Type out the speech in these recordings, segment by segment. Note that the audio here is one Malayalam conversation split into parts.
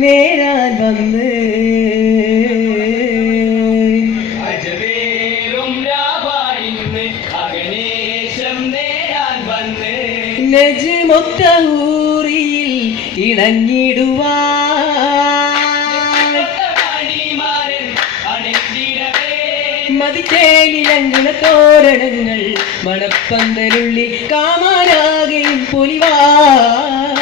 നേരാൻ വന്ന് നജ്മൊത്ത ഊറിയിൽ ഇണങ്ങിടുവാൻ മതിച്ചേലിലങ്കിണ തോരണങ്ങൾ മണപ്പന്തലുള്ളിൽ കാമാരാകെയും പൊലിവായി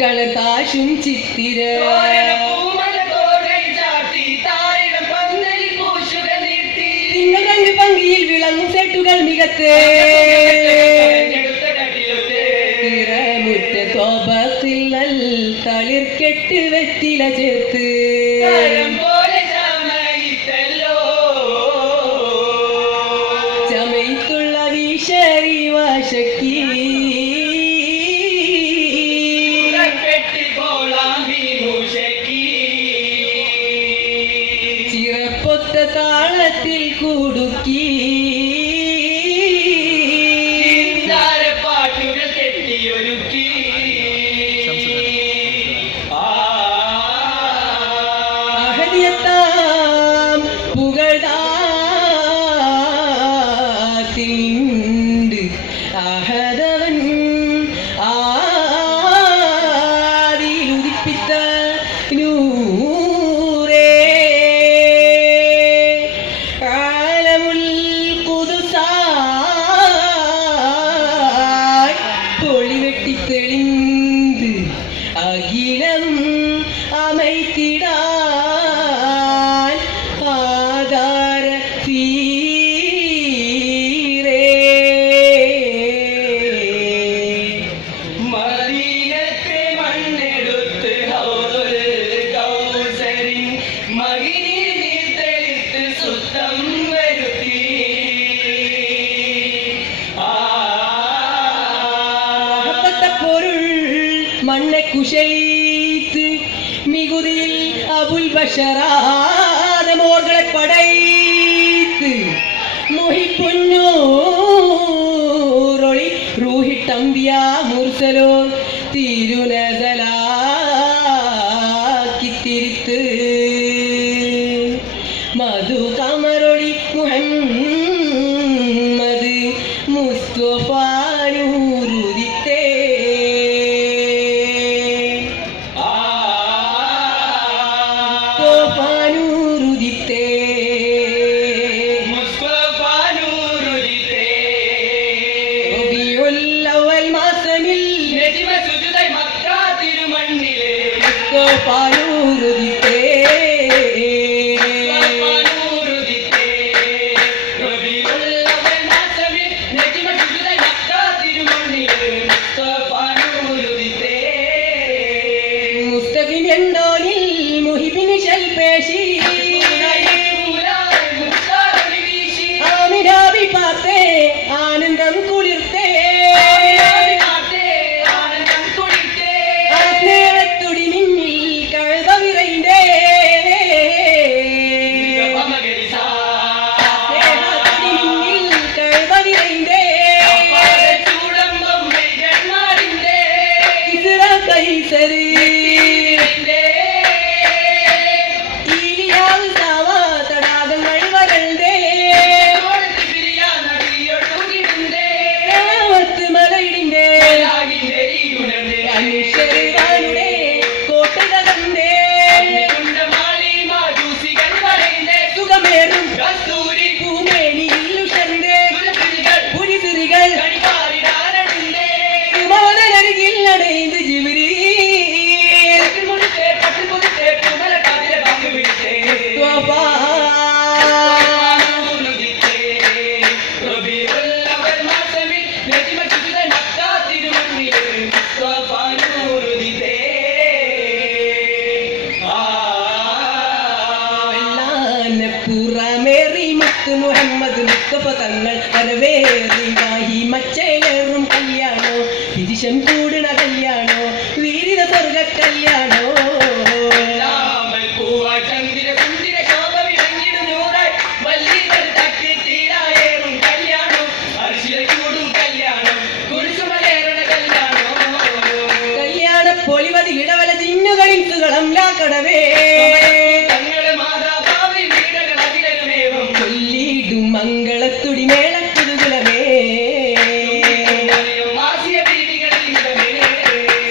കളകാശും ചിത്തിര തിങ്ങകങ്ങ് പങ്കിയിൽ വിളങ്ങും സെട്ടുകൾ മികത്ത് മുറ്റ തോപത്തിൽ തളിർക്കെട്ട് വെറ്റില ചേർത്ത് ചമയത്തുള്ള വീശരി വാശക്കി താളത്തിൽ കുടുക്കി പാട്ടുകൾ കെട്ടിയൊരുക്കി അഹദിയത്താം പുകഴ്താത്തിണ്ട് അഹദവൻ ആദിലുദിപ്പിത്ത തെളിந்து അഖിലം അമൈത്തിടാൻ ആധാര തീരേ മദീനത്തെ മണ്ണെടുത്ത് കൗസരിൻ മകിനി തെളിത്ത് സുത്തം വരുത്തി പൊരുൾ മണ്ണെ കുശൈത്ത് മികുതിയിൽ അബുൽ ബഷറാദമോർകളെ പടൈത്ത് മുഹിപ്പുന്നൂറൊളി റൂഹിട്ടമ്പിയ മുർസലോ തിരുനസലാക്കി തിരിത്ത് മധു കമറൊളി മുഹമ്മദ് മുസ്തഫാനൂരുദിത്തേ ആനന്ദം കുളിർത്തേ സ്നേഹത്തുടി മിന്നിൽ കഴുത വിറൈന്ത മുഹമ്മദ് മുസ്തഫ തങ്ങൾ വരവേറി മച്ചേറും കല്യാണോ തിരിശം കൂടണ കല്യാണോ വീരിത സ്വർഗ കല്യാണോ പൊളിവതി ഇടവല ചിന്നുകളിൽ സുഖം ലാക്കടവേ ചൊല്ലിടും മംഗളത്തുടി മേളക്കുതുകുലമേ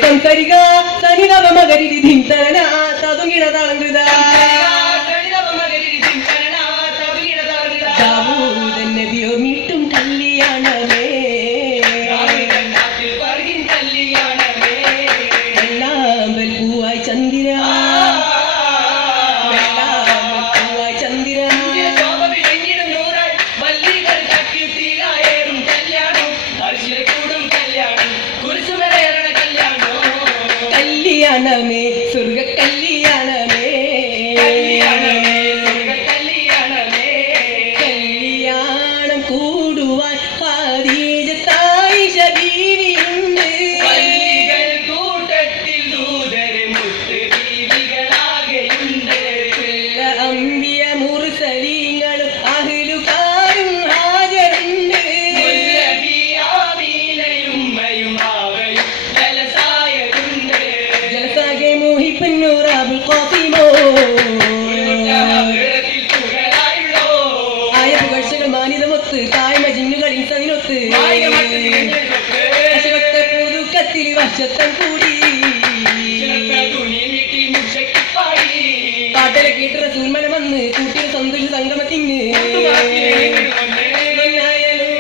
സംസരിക സനിതവ മകരിരി ധിന്തന തതുങ്ങിട തളങ്കൃത ദാവൂദൻ നബിയോ മീട്ടും കല്യാണമേ ചന്ദ്ര ചന്ദ്ര കല്യാണമേ സ്വർഗ കല്യാണമേ കല്യാണം കൂടുവാൻ ഖദീജത്തായി ബീവിയുണ്ട് അമ്പിയ മുർസലീങ്ങളും അഹ്ലുകാരും ഹാജരുണ്ട് ജലസാകെ മുഹിപ്പന്നൂറാബുൽ ഖാസിമോ ആയ പുകഴ്ചകൾ മാനിതമൊത്ത് തായ്മ ജിന്നുകളിൻ സതിനൊത്ത് പുതുക്കത്തിൽ വർഷത്തം കൂടി പാട്ടല കേട്ട റസൂൽമല വന്ന് കൂട്ടിയ സന്തോഷ സംഗമത്തിന്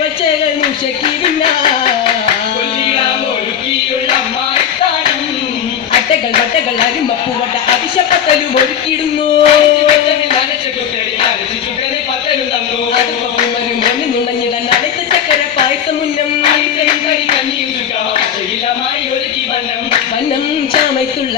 വച്ചകൾ മുഷക്കി അട്ടകൾ വട്ടകൾ അരിമപ്പൂവട്ട അവിശപ്പത്തലും ഒരുക്കിയിടുന്നു നുണഞ്ഞിടാൻ അടുത്ത ചക്കര പായസം മുന്നം വന്നം ചാമത്തുള്ള